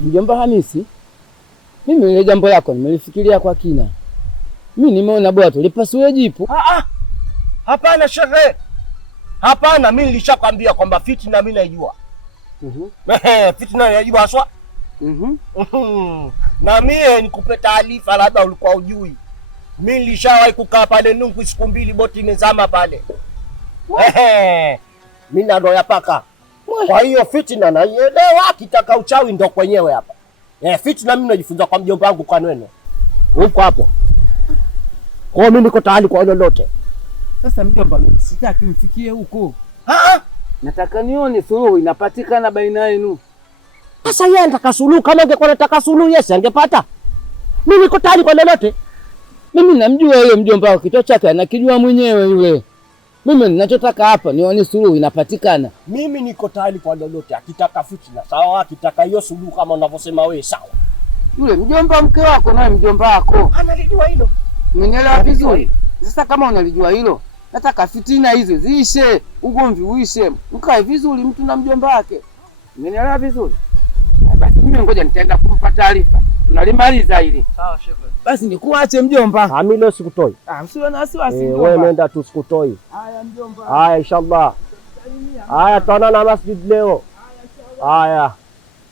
Mjomba Hamisi, mimi ile jambo lako nimelifikiria kwa kina. Mimi nimeona bora tulipasue jipu. Hapana shehe. Hapana, mimi nilishakwambia kwamba fitina mimi naijua. Fitina naijua aswa. Na mimi nikupe taarifa labda ulikuwa ujui. Mimi nilishawahi kukaa pale Nungwi siku 2 boti imezama pale. Mimi na ndo yapaka. Kwa hiyo fitina naielewa, kitaka uchawi ndo kwenyewe hapa. Fitina mimi najifunza kwa mjomba wangu kwa neno. Huko hapo. Kwa mimi niko tayari kwa lolote. Sasa mjomba, sitaki mfikie huko. Nataka nione suluhu inapatikana baina yenu. Sasa yeye anataka suluhu, kama angekuwa anataka suluhu yes angepata. Mimi niko tayari kwa lolote. Mimi namjua yule mjomba wako, kichwa chake anakijua mwenyewe yule. Mimi ninachotaka hapa nione suluhu inapatikana. Mimi niko tayari kwa lolote, akitaka fitina sawa, akitaka hiyo suluhu kama unavyosema wewe sawa. Yule mjomba mke wako naye mjomba wako analijua hilo. Umenielewa vizuri? Sasa kama unalijua hilo, nataka fitina hizo ziishe, ugomvi uishe, mkae vizuri mtu na mjomba wake. Umenielewa vizuri? Basi mimi ngoja nitaenda kumpa taarifa. Tunalimaliza hili. Sawa shehe. Basi nikuache mjomba. Mimi leo sikutoi. Msiwe na wasiwasi mjomba. Wewe nenda tu, sikutoi. Haya mjomba. Haya inshallah. Haya tuonana masjid leo. Haya.